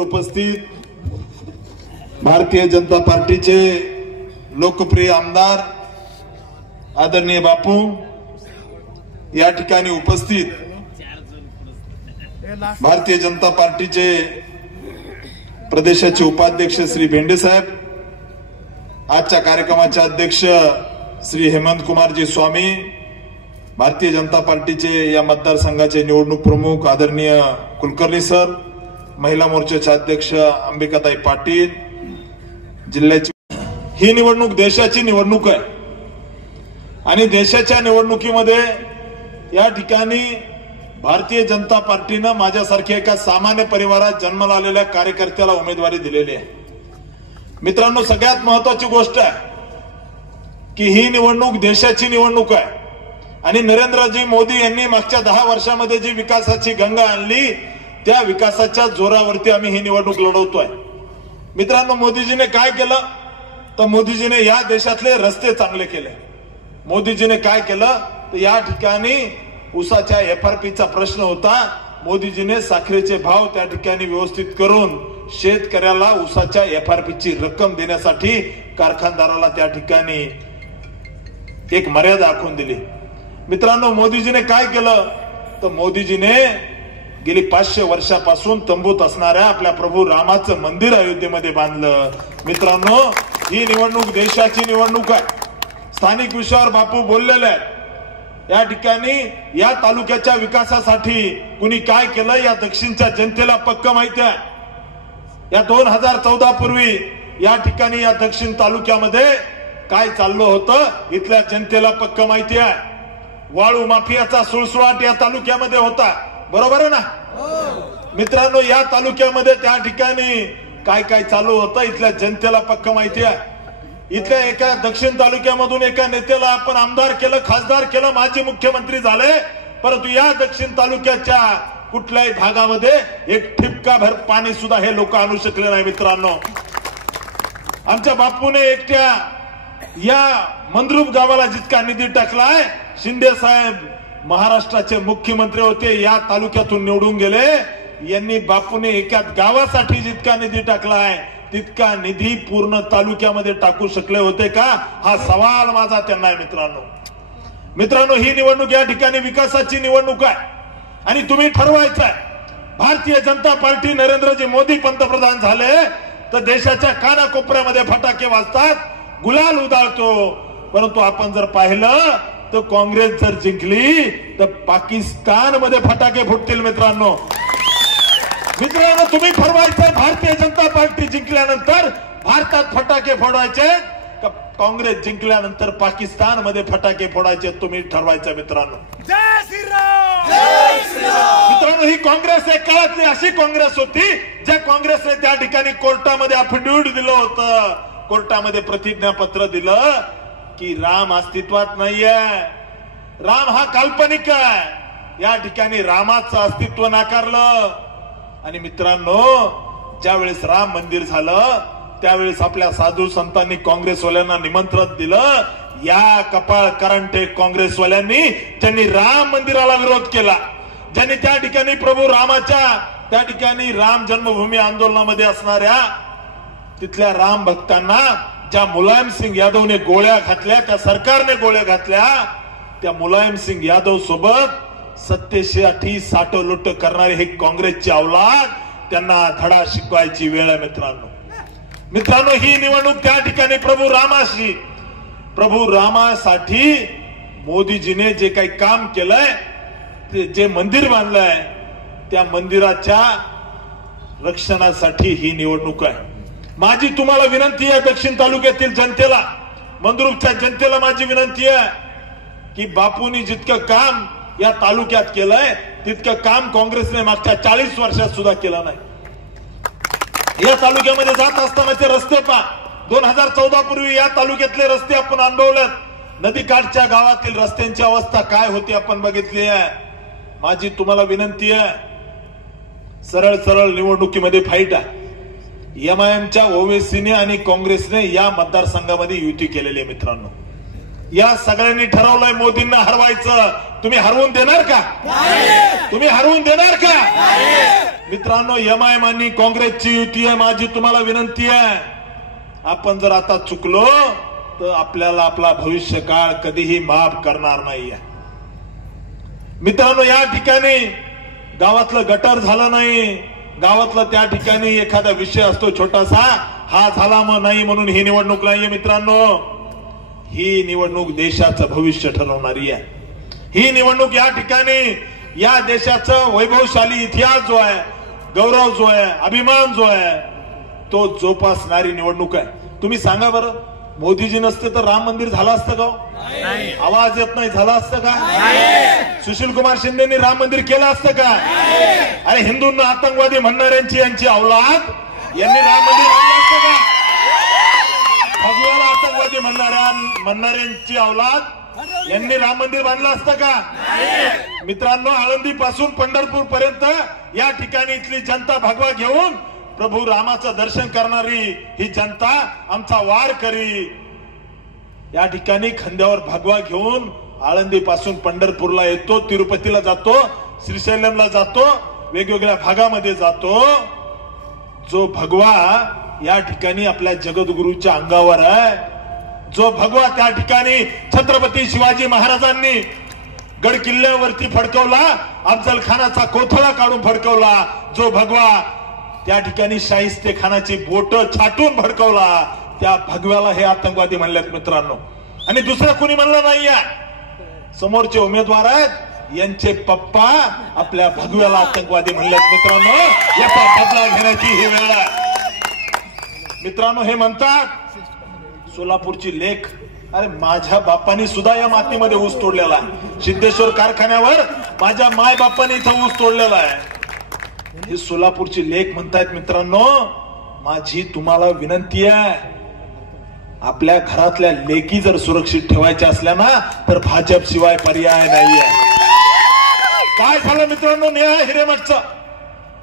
उपस्थित भारतीय जनता पार्टीचे लोकप्रिय आमदार आदरणीय बापू, या ठिकाणी उपस्थित भारतीय जनता पार्टीचे प्रदेशाचे उपाध्यक्ष श्री भेंडे साहेब, आजच्या कार्यक्रमाचे अध्यक्ष श्री हेमंत कुमारजी स्वामी, भारतीय जनता पार्टीचे या मतदारसंघाचे निवडणूक प्रमुख आदरणीय कुलकर्णी सर, महिला मोर्चाचे अध्यक्ष अंबिकाताई पाटील, जिल्ह्याची ही निवडणूक देशाची निवडणूक आहे आणि देशाच्या निवडणुकीमध्ये या ठिकाणी भारतीय जनता पार्टीनं माझ्यासारख्या एका सामान्य परिवारात जन्माला आलेल्या कार्यकर्त्याला उमेदवारी दिलेली आहे। मित्रांनो, सगळ्यात महत्वाची गोष्ट आहे की ही निवडणूक देशाची निवडणूक आहे आणि नरेंद्रजी मोदी यांनी मागच्या 10 वर्षामध्ये जी विकासाची गंगा आणली त्या विकासाच्या जोरावरती आम्ही ही निवडणूक लढवतोय। मित्रांनो, मोदीजीने काय केलं तर मोदीजीने या देशातले रस्ते चांगले केले। मोदीजीने काय केलं तर या ठिकाणी ऊसाच्या FRPचा प्रश्न होता, मोदीजीने साखरेचे भाव त्या ठिकाणी व्यवस्थित करून शेतकऱ्याला ऊसाच्या FRPची रक्कम देण्यासाठी कारखानदाराला त्या ठिकाणी एक मर्यादा आखून दिली। मित्रांनो, मोदीजीने काय केलं तर मोदीजीने गेली 500 वर्षापासून तंबूत असणाऱ्या आपल्या प्रभू रामाचं मंदिर अयोध्येमध्ये बांधलं। मित्रांनो, ही निवडणूक देशाची निवडणूक आहे। स्थानिक विषयावर बापू बोललेले आहेत। या ठिकाणी या तालुक्याच्या विकासासाठी कुणी काय केलं या दक्षिणच्या जनतेला पक्क माहिती आहे। या 2014 पूर्वी या ठिकाणी या दक्षिण तालुक्यामध्ये काय चाललं होतं इथल्या जनतेला पक्क माहिती आहे। वाळू माफियाचा सुळसुळाट या तालुक्यामध्ये होता, बरोबर आहे ना मित्रांनो? या तालुक्यामध्ये त्या ठिकाणी काय काय चालू होतं इथल्या जनतेला पक्क माहिती आहे। इथल्या एका दक्षिण तालुक्यामधून एका नेत्याला आपण आमदार केलं, खासदार केलं, माजी मुख्यमंत्री झाले, परंतु या दक्षिण तालुक्याच्या कुठल्याही भागामध्ये एक ठिपकाभर पाणी सुद्धा हे लोक आणू शकले नाही। मित्रांनो, आमच्या बापूने एकट्या या मंद्रुप गावाला जितका निधी टाकलाय, शिंदे साहेब महाराष्ट्राचे मुख्यमंत्री होते, या तालुक्यातून निवडून गेले, यांनी बापूने एका गावासाठी जितका निधी टाकलाय तितका निधी पूर्ण तालुक्यामध्ये टाकू शकले होते का, हा सवाल माझा त्यांना आहे। मित्रांनो, ही निवडणूक या ठिकाणी विकासाची निवडणूक आहे आणि तुम्ही ठरवायचं आहे। भारतीय जनता पार्टी नरेंद्रजी मोदी पंतप्रधान झाले तर देशाच्या कानाकोपऱ्यामध्ये फटाके वाजतात, गुलाल उधळतो, परंतु आपण जर पाहिलं तर काँग्रेस जर जिंकली तर पाकिस्तानमध्ये फटाके फुटतील। मित्रांनो, तुम्ही ठरवायचं, भारतीय जनता पार्टी जिंकल्यानंतर भारतात फटाके फोडायचे का काँग्रेस जिंकल्यानंतर पाकिस्तानमध्ये फटाके फोडायचे, तुम्ही ठरवायचं। मित्रांनो, जय श्रीराम, जय श्रीराम। मित्रांनो, ही काँग्रेस एक काळातली अशी काँग्रेस होती ज्या काँग्रेसने त्या ठिकाणी कोर्टामध्ये अफिडेव्हिट दिलं होतं, कोर्टामध्ये प्रतिज्ञापत्र दिलं की राम अस्तित्वात नाहीये, राम हा काल्पनिक आहे। या ठिकाणी रामाचं अस्तित्व नाकारलं आणि मित्रांनो, ज्यावेळेस राम मंदिर झालं त्यावेळेस आपल्या साधू संतांनी काँग्रेसवाल्यांना निमंत्रण दिलं। या कपाळ करंटे काँग्रेसवाल्यांनी ज्यांनी राम मंदिराला विरोध केला, ज्यांनी त्या ठिकाणी प्रभू रामाच्या त्या ठिकाणी राम जन्मभूमी आंदोलनामध्ये असणाऱ्या तिथल्या राम भक्तांना ज्या मुलायम सिंग यादवने गोळ्या घातल्या, त्या सरकारने गोळ्या घातल्या, त्या मुलायम सिंग यादव सोबत सत्तेसाठी साठोलुट करणारे हे काँग्रेसचे अवलाद, त्यांना धडा शिकवायची वेळ आहे। मित्रांनो, ही निवडणूक त्या ठिकाणी प्रभू रामासाठी मोदीजीने जे काही काम केलंय, जे मंदिर बांधलंय, त्या मंदिराच्या रक्षणासाठी ही निवडणूक आहे। माझी तुम्हाला विनंती आहे, दक्षिण तालुक्यातील जनतेला, मंद्रुपच्या जनतेला माझी विनंती आहे की बापूंनी जितकं काम या तालुक्यात केलंय तितकं काम काँग्रेसने मागच्या 40 वर्षात सुद्धा केलं नाही। या तालुक्यामध्ये जात असतानाचे रस्ते पहा, 2014 पूर्वी या तालुक्यातले रस्ते आपण अनुभवलेत, नदीकाठच्या गावातील रस्त्यांची अवस्था काय होती आपण बघितली आहे। माझी तुम्हाला विनंती आहे, सरळ सरळ निवडणुकीमध्ये फाईट आहे। MIMच्या ओवेसीने आणि काँग्रेसने या मतदारसंघामध्ये युती केलेली आहे। मित्रांनो, या सगळ्यांनी ठरवलंय मोदींना हरवायचं, तुम्ही हरवून देणार का? तुम्ही हरवून देणार का? मित्रांनो, एमआयएम आणि काँग्रेसची युती आहे. माझी तुम्हाला विनंती आहे, आपण जर आता चुकलो तर आपल्याला आपला भविष्यकाळ कधीही माफ करणार नाहीये. मित्रांनो, या ठिकाणी गावातलं गटर झालं नाही, गावातलं त्या ठिकाणी एखादा विषय असतो छोटासा, हा झाला मग नाही म्हणून ही निवडणूक नाहीये. मित्रांनो, ही निवडणूक देशाचं भविष्य ठरवणारी आहे. ही निवडणूक या ठिकाणी या देशाचं वैभवशाली इतिहास जो आहे, गौरव जो आहे, अभिमान जो आहे, तो जोपासणारी निवडणूक आहे. तुम्ही सांगा बरं, मोदीजी नसते तर राम मंदिर झालं असतं का? आवाज येत नाही, झालं असतं का? सुशील कुमार शिंदेनी राम मंदिर केलं असतं का? अरे, हिंदूंना आतंकवादी म्हणणाऱ्यांची यांची औलाद यांनी राम मंदिर आणलं असतं का? भगवाला आतंकवादी म्हणणाऱ्यांची औलाद यांनी राम मंदिर बांधलं असतं का? मित्रांनो, आळंदी पासून पंढरपूर पर्यंत या ठिकाणी इथली जनता भगवा घेऊन प्रभू रामाचं दर्शन करणारी ही जनता, आमचा वारकरी या ठिकाणी खांद्यावर भगवा घेऊन आळंदी पासून पंढरपूरला येतो, तिरुपतीला जातो, श्रीशैलमला जातो, वेगवेगळ्या भागामध्ये जातो. जो भगवा या ठिकाणी आपल्या जगद्गुरूच्या अंगावर आहे, जो भगवा त्या ठिकाणी छत्रपती शिवाजी महाराजांनी गड किल्ल्यावरती फडकवला, अफजल खानाचा कोथळा काढून फडकवला, जो भगवा त्या ठिकाणी शाहिस्ते खानाची बोट छाटून भडकवला, त्या भगव्याला हे आतंकवादी म्हणलेत. मित्रांनो, आणि दुसरं कोणी म्हणलं नाहीये. समोरचे उमेदवार आहेत, यांचे पप्पा आपल्या भगव्याला आतंकवादी म्हणलेत. मित्रांनो, याचा बदला घेण्याची ही वेळ आहे. मित्रांनो, हे म्हणतात सोलापूरची लेख, अरे माझ्या बापांनी सुद्धा या मातीमध्ये ऊस तोडलेला आहे. सिद्धेश्वर कारखान्यावर माझ्या माय बापांनी इथं ऊस तोडलेला आहे. ही सोलापूरची लेख म्हणतायत. मित्रांनो, माझी तुम्हाला विनंती आहे, आपल्या घरातल्या लेकी जर सुरक्षित ठेवायच्या असल्या ना तर भाजप शिवाय पर्याय नाहीये. काय झालं मित्रांनो नेहा हिरेमठचं?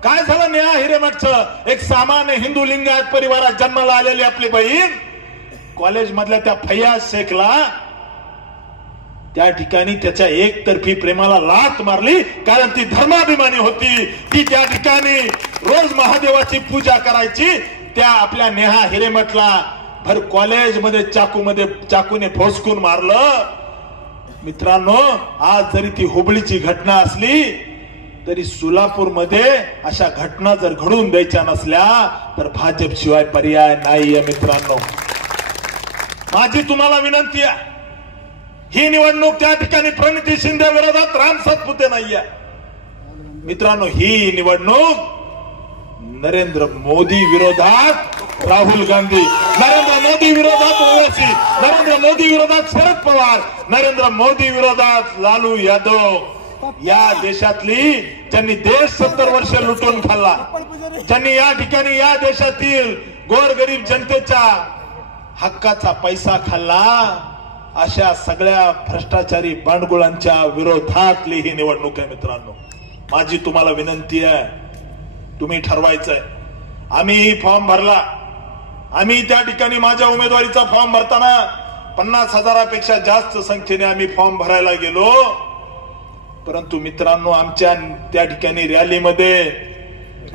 काय झालं नेहा हिरेमठचं? एक सामान्य हिंदू लिंगायत परिवारात जन्माला आलेली आपली बहीण कॉलेज मधल्या त्या फैयाज शेखला त्या ठिकाणी त्याच्या एकतर्फी प्रेमाला लाथ मारली, कारण ती धर्माभिमानी होती. ती त्या ठिकाणी रोज महादेवाची पूजा करायची. त्या आपल्या नेहा हिरेमठला भर कॉलेजमध्ये चाकूने फोसकून मारलं. मित्रांनो, आज जरी ती हुबळीची घटना असली तरी सोलापूरमध्ये अशा घटना जर घडून द्यायच्या नसल्या तर भाजप शिवाय पर्याय नाहीये. मित्रांनो, माझी तुम्हाला विनंती आहे, ही निवडणूक त्या ठिकाणी प्रणिती शिंदे विरोधात राम सातपुते नाहीये. मित्रांनो, ही निवडणूक नरेंद्र मोदी विरोधात राहुल गांधी, नरेंद्र मोदी विरोधात ओवैसी, नरेंद्र मोदी विरोधात शरद पवार, नरेंद्र मोदी विरोधात लालू यादव, या देशातली ज्यांनी देश 70 वर्ष लुटून खाल्ला, ज्यांनी या ठिकाणी या देशातील गोरगरीब जनतेच्या हक्काचा पैसा खाल्ला, अशा सगळ्या भ्रष्टाचारी बांडगुळांच्या विरोधातली ही निवडणूक आहे. मित्रांनो, माझी तुम्हाला विनंती आहे, तुम्ही ठरवायचंय. आम्ही फॉर्म भरला, आम्ही त्या ठिकाणी माझ्या उमेदवारीचा फॉर्म भरताना 50,000पेक्षा जास्त संख्येने आम्ही फॉर्म भरायला गेलो. परंतु मित्रांनो, आमच्या त्या ठिकाणी रॅलीमध्ये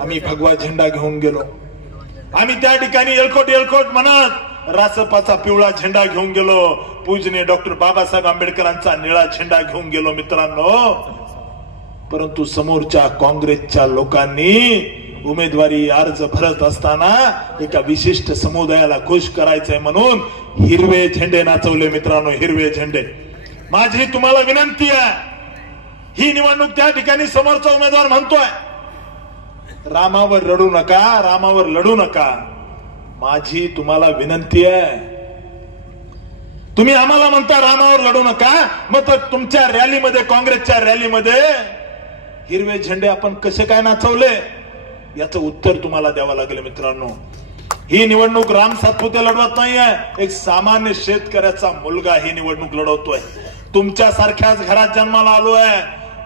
आम्ही भगवा झेंडा घेऊन गेलो. आम्ही त्या ठिकाणी एलकोट म्हणत रासपाचा पिवळा झेंडा घेऊन गेलो, पूजनीय डॉक्टर बाबासाहेब आंबेडकरांचा निळा झेंडा घेऊन गेलो. मित्रांनो, परंतु समोरच्या काँग्रेसच्या लोकांनी उमेदवारी अर्ज भरत असताना एका विशिष्ट समुदायाला खुश करायचंय म्हणून हिरवे झेंडे नाचवले. मित्रांनो, हिरवे झेंडे. माझी तुम्हाला विनंती आहे, ही निवडणूक त्या ठिकाणी समोरचा उमेदवार म्हणतोय रामावर रडू नका, रामावर लढू नका. माझी तुम्हाला विनंती आहे, तुम्ही आम्हाला म्हणता रामावर लढू नका, मग तर तुमच्या रॅलीमध्ये, काँग्रेसच्या रॅलीमध्ये हिरवे झेंडे आपण कसे काय नाचवले, याचं उत्तर तुम्हाला द्यावं लागेल. मित्रांनो, ही निवडणूक राम सातपुते लढवत नाहीये, एक सामान्य शेतकऱ्याचा मुलगा ही निवडणूक लढवतोय. तुमच्या सारख्याच घरात जन्माला आलोय,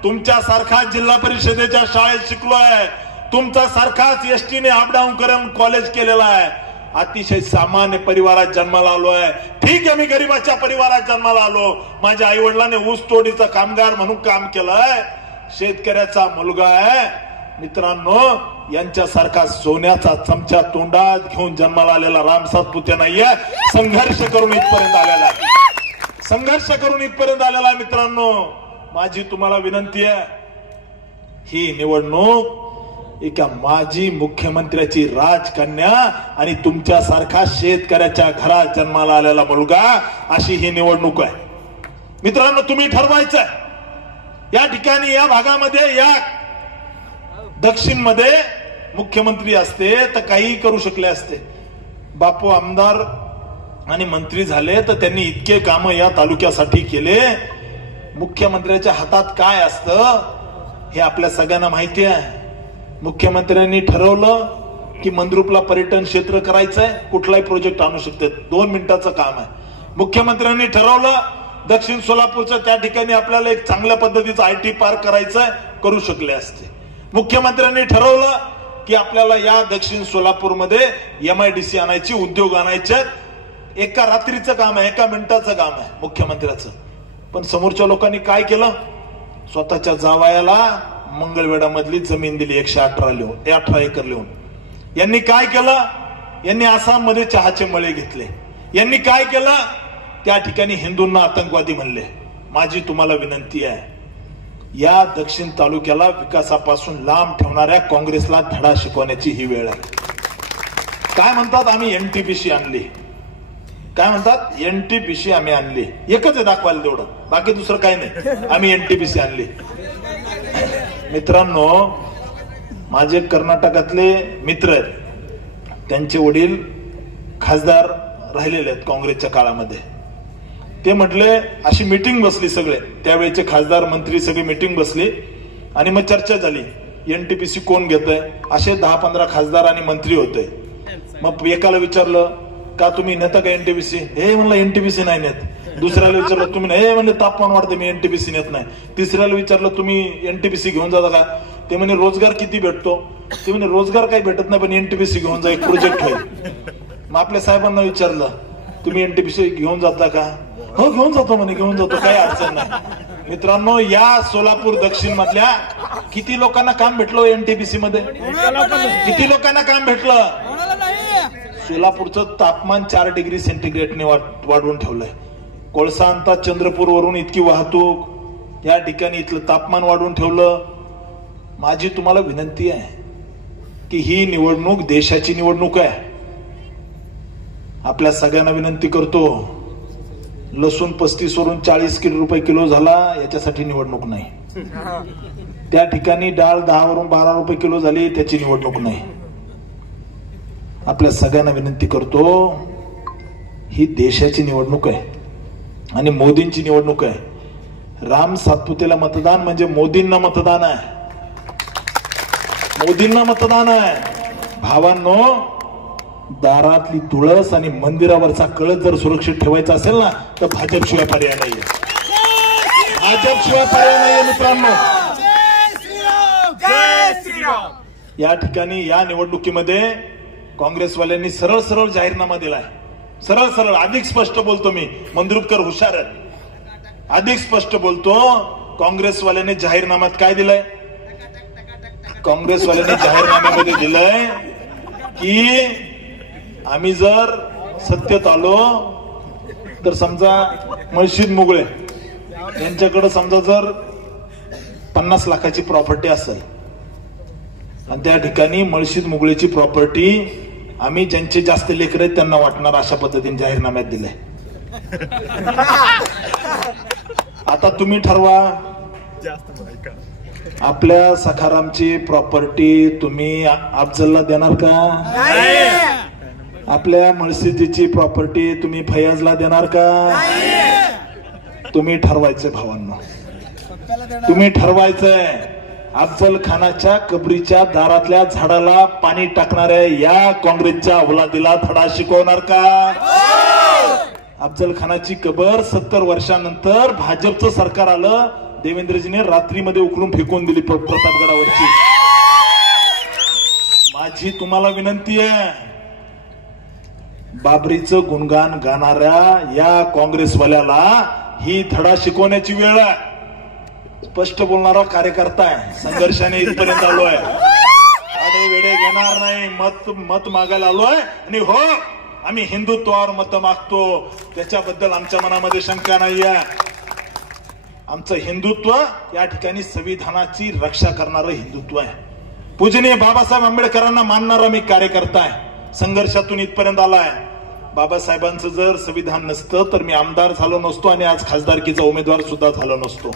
तुमच्या सारखाच जिल्हा परिषदेच्या शाळेत शिकलोय, तुमचा सारखाच एसटीने अपडाऊन करून कॉलेज केलेला आहे. अतिशय सामान्य परिवारात जन्माला आलोय. ठीक आहे, मी गरीबाच्या परिवारात जन्माला आलो, माझ्या आई वडिलांनी ऊस तोडीचा कामगार म्हणून काम केलंय, शेतकऱ्याचा मुलगा आहे. मित्रांनो, यांच्यासारखा सोन्याचा चमचा तोंडात घेऊन जन्माला आलेला राम सातपुते नाहीये, संघर्ष करून इथपर्यंत आलेला आहे. संघर्ष करून इथपर्यंत आलेला आहे. मित्रांनो, माझी तुम्हाला विनंती आहे, ही निवडणूक एका माजी मुख्यमंत्र्याची राजकन्या आणि तुमच्यासारखा शेतकऱ्याच्या घरात जन्माला आलेला मुलगा अशी ही निवडणूक आहे. मित्रांनो, तुम्ही ठरवायचं या ठिकाणी, या भागामध्ये, या दक्षिण मध्ये मुख्यमंत्री असते तर काही करू शकले असते. बापू आमदार आणि मंत्री झाले तर त्यांनी इतके काम या तालुक्यासाठी केले. मुख्यमंत्र्याच्या हातात काय असतं हे आपल्या सगळ्यांना माहिती आहे. मुख्यमंत्र्यांनी ठरवलं की मंद्रुपला पर्यटन क्षेत्र करायचंय, कुठलाही प्रोजेक्ट आणू शकते, 2 मिनिटाचं काम आहे. मुख्यमंत्र्यांनी ठरवलं दक्षिण सोलापूरच्या त्या ठिकाणी आपल्याला एक चांगल्या पद्धतीचं IT पार्क करायचंय, करू शकले असते. मुख्यमंत्र्यांनी ठरवलं की आपल्याला या दक्षिण सोलापूरमध्ये MIDC आणायची, उद्योग आणायचे, एका रात्रीचं काम आहे, 1 मिनिटाचं काम आहे मुख्यमंत्र्याचं. पण समोरच्या लोकांनी काय केलं, स्वतःच्या जावयाला मंगळवेढामधली जमीन दिली 118 एकर लिहून. यांनी काय केलं, यांनी आसाममध्ये चहाचे मळे घेतले. यांनी काय केलं, त्या ठिकाणी हिंदूंना आतंकवादी म्हणले. माझी तुम्हाला विनंती आहे, या दक्षिण तालुक्याला विकासापासून लांब ठेवणाऱ्या काँग्रेसला धडा शिकवण्याची ही वेळ आहे. काय म्हणतात, आम्ही NTPC आणली. काय म्हणतात, NTPC आम्ही आणली. एकच आहे दाखवायला तेवढं, बाकी दुसरं काही नाही. आम्ही NTPC आणली. मित्रांनो, माझे कर्नाटकातले मित्र आहेत, त्यांचे वडील खासदार राहिलेले आहेत काँग्रेसच्या काळामध्ये. ते म्हटले, अशी मीटिंग बसली, सगळे त्यावेळेचे खासदार मंत्री सगळी मीटिंग बसली आणि मग चर्चा झाली NTPC कोण घेतय. असे 10-15 खासदार आणि मंत्री होते. मग एकाला विचारलं, का तुम्ही नेता का NTPC? हे म्हणलं NTPC नाही नेत. दुसऱ्याला विचारलं, तुम्ही हे म्हणले तापमान वाढते, मी NTPC नेत नाही. तिसऱ्याला विचारलं, तुम्ही NTPC घेऊन जाता का? ते म्हणे रोजगार किती भेटतो? ते म्हणे रोजगार काही भेटत नाही, पण NTPC घेऊन जा, एक प्रोजेक्ट होईल. मग आपल्या साहेबांना विचारलं, तुम्ही NTPC घेऊन जाता का? हो घेऊन जातो म्हणे, घेऊन जातो, काही अडचण नाही. मित्रांनो, या सोलापूर दक्षिण मधल्या किती लोकांना काम भेटलं NTPC मध्ये? किती लोकांना काम भेटलं? सोलापूरचं तापमान 4 डिग्री सेंटीग्रेडने वाढवून ठेवलंय. कोळसा आणतात चंद्रपूर वरून, इतकी वाहतूक, या ठिकाणी इथलं तापमान वाढवून ठेवलं. माझी तुम्हाला विनंती आहे की ही निवडणूक देशाची निवडणूक आहे. आपल्या सगळ्यांना विनंती करतो, लसूण 35 वरून 40 रुपये किलो झाला, याच्यासाठी निवडणूक नाही. त्या ठिकाणी डाळ 10 वरून 12 रुपये किलो झाली, त्याची निवडणूक नाही. आपल्या सगळ्यांना विनंती करतो, ही देशाची निवडणूक आहे आणि मोदींची निवडणूक आहे. राम सातपुतेला मतदान म्हणजे मोदींना मतदान आहे. मोदींना मतदान आहे. भावांनो, दारातली तुळस आणि मंदिरावरचा कळस जर सुरक्षित ठेवायचा असेल ना, तर भाजपशिवाय पर्याय नाहीये. भाजपशिवाय पर्याय नाहीये. मित्रांनो, या ठिकाणी या निवडणुकीमध्ये काँग्रेसवाल्यांनी सरळ सरळ जाहीरनामा दिलाय. सरळ सरळ, अधिक स्पष्ट बोलतो मी, मंद्रुपकर हुशार आहेत, अधिक स्पष्ट बोलतो. काँग्रेसवाल्यांनी जाहीरनाम्यात काय दिलंय? काँग्रेसवाल्यांनी जाहीरनाम्यामध्ये दिलंय की आम्ही जर सत्तेत आलो तर समजा मळशीद मुगळे यांच्याकडे समजा जर 50 लाखाची प्रॉपर्टी असेल आणि त्या ठिकाणी मळशीद मुगळेची प्रॉपर्टी आम्ही ज्यांचे जास्त लेकर आहेत त्यांना वाटणार, अशा पद्धतीने जाहीरनाम्यात दिलंय. आता तुम्ही ठरवा, आपल्या सखारामची प्रॉपर्टी तुम्ही अफजलला देणार का? आपल्या मळशिदीची प्रॉपर्टी तुम्ही फयाजला देणार का? तुम्ही ठरवायचंय भावांनो, तुम्ही ठरवायचंय. अफजल खानाच्या कबरीच्या दारातल्या झाडाला पाणी टाकणाऱ्या या काँग्रेसच्या औलादीला धडा शिकवणार का? अफजल खानाची कबर 70 वर्षानंतर भाजपचं सरकार आलं, देवेंद्रजीने रात्रीमध्ये उकळून फेकून दिली प्रतापगडावरची. माझी तुम्हाला विनंती आहे, बाबरीचं गुणगान गाणाऱ्या या काँग्रेसवाल्याला ही धडा शिकवण्याची वेळ आहे. स्पष्ट बोलणारा कार्यकर्ता आहे, संघर्षाने इथपर्यंत आलो आहे. इकडे घेणार नाही. मत मागायला आलोय आणि हो आम्ही हिंदुत्वावर मत मागतो, त्याच्याबद्दल आमच्या मनामध्ये शंका नाहीये. आमचं हिंदुत्व या ठिकाणी संविधानाची रक्षा करणारं हिंदुत्व आहे. पूजनीय बाबासाहेब आंबेडकरांना मानणारा मी कार्यकर्ता आहे. संघर्षातून इथपर्यंत आलाय. बाबासाहेबांचं जर संविधान नसतं तर मी आमदार झालो नसतो आणि आज खासदारकीचा उमेदवार सुद्धा झालो नसतो.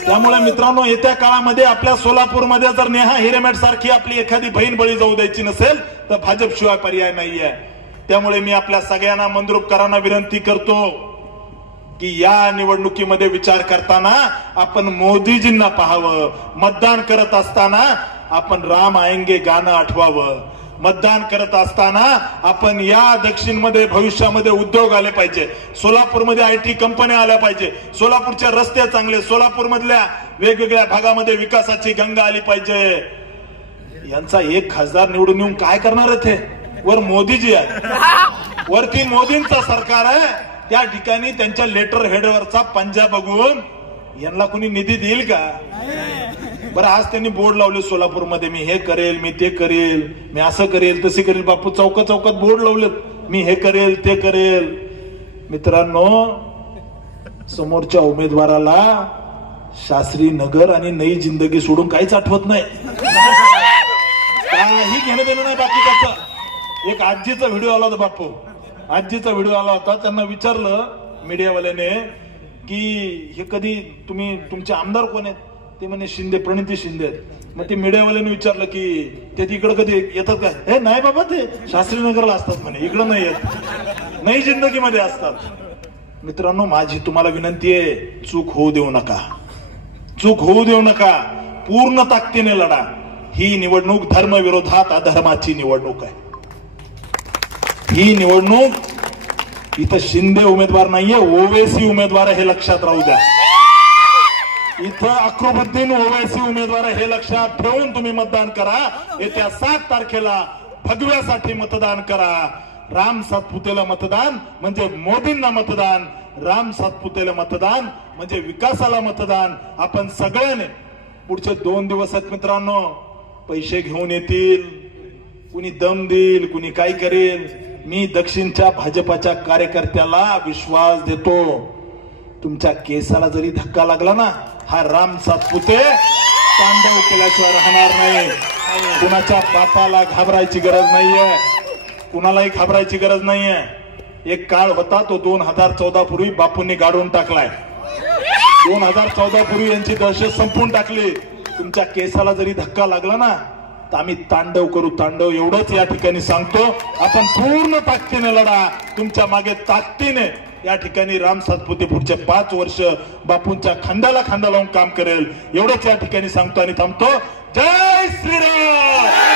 त्यामुळे मित्रांनो, येत्या काळामध्ये आपल्या सोलापूरमध्ये जर नेहा हिरेमठ सारखी आपली एखादी बहीण बळी जाऊ द्यायची नसेल तर भाजप शिवाय पर्याय नाहीये. त्यामुळे मी आपल्या सगळ्यांना मंद्रुपकरांना विनंती करतो की या निवडणुकीमध्ये विचार करताना आपण मोदीजींना पाहावं. मतदान करत असताना आपण राम आएंगे गाणं आठवावं. मतदान करत असताना आपण या दक्षिणमध्ये भविष्यामध्ये उद्योग आले पाहिजे. सोलापूरमध्ये IT कंपन्या आल्या पाहिजे. सोलापूरचे रस्ते चांगले, सोलापूरमधल्या वेगवेगळ्या भागामध्ये विकासाची गंगा आली पाहिजे. यांचा एक खासदार निवडून येऊन काय करणार आहे? ते वर मोदीजी आहे, वरती मोदींचं सरकार आहे. त्या ठिकाणी त्यांच्या लेटर हेडवरचा पंजा बघून यांना कोणी निधी देईल का? बरं, आज त्यांनी बोर्ड लावले सोलापूरमध्ये, मी हे करेल, मी ते करेल, मी असं करेल, तसे करेल. बापू चौकात बोर्ड लावलेत, मी हे करेल, ते करेल. मित्रांनो, समोरच्या उमेदवाराला शास्त्री नगर आणि नई जिंदगी सोडून काहीच आठवत नाही. काही घेणं देणं नाही बाकी त्याचं. एक आजीचा व्हिडिओ आला होता बापू, आजीचा व्हिडिओ आला होता. त्यांना विचारलं मीडियावाल्याने की हे कधी तुमचे आमदार कोण आहेत? ते म्हणे शिंदे, प्रणिती शिंदे. मग ते मीडियावाल्याने विचारलं की ते तिकडे कधी येतात का? हे नाही बाबा, ते शास्त्रीनगरला असतात म्हणे, इकडं नाही येत, नई जिंदगीमध्ये असतात. मित्रांनो, माझी तुम्हाला विनंती आहे, चूक होऊ देऊ नका, चूक होऊ देऊ नका. पूर्ण ताकदीने लढा. ही निवडणूक धर्मविरोधात अधर्माची निवडणूक आहे. ही निवडणूक इथं शिंदे उमेदवार नाहीये, ओवेसी उमेदवार हे लक्षात राहू द्या. इथं अक्रोबुद्दीन ओवैसी उमेदवार हे लक्षात ठेवून तुम्ही मतदान करा. येत्या 7 तारखेला भगव्यासाठी मतदान करा. राम सातपुतेला मतदान म्हणजे मोदींना मतदान, राम सातपुतेला मतदान म्हणजे विकासाला मतदान. आपण सगळ्यांनी पुढचे 2 दिवस आहेत मित्रांनो, पैसे घेऊन येतील, कुणी दम देईल, कुणी काय करेल. मी दक्षिणच्या भाजपाच्या कार्यकर्त्याला विश्वास देतो, तुमच्या केसाला जरी धक्का लागला ना, हा राम सातपुते तांडव केल्याशिवाय राहणार नाही. कुणाच्या बापाला घाबरायची गरज नाहीये, कुणालाही घाबरायची गरज नाहीये. एक काळ होता तो 2014 पूर्वी बापूंनी गाडून टाकलाय. 2014 पूर्वी यांची दहशत संपून टाकली. तुमच्या केसाला जरी धक्का लागला ना तर आम्ही तांडव करू, तांडव. एवढंच या ठिकाणी सांगतो. आपण पूर्ण ताकदीने लढा. तुमच्या मागे ताकदीने या ठिकाणी राम सातपुते पुढचे 5 वर्ष बापूंच्या खांद्याला खांदा लावून काम करेल. एवढंच या ठिकाणी सांगतो आणि थांबतो. जय श्रीराम.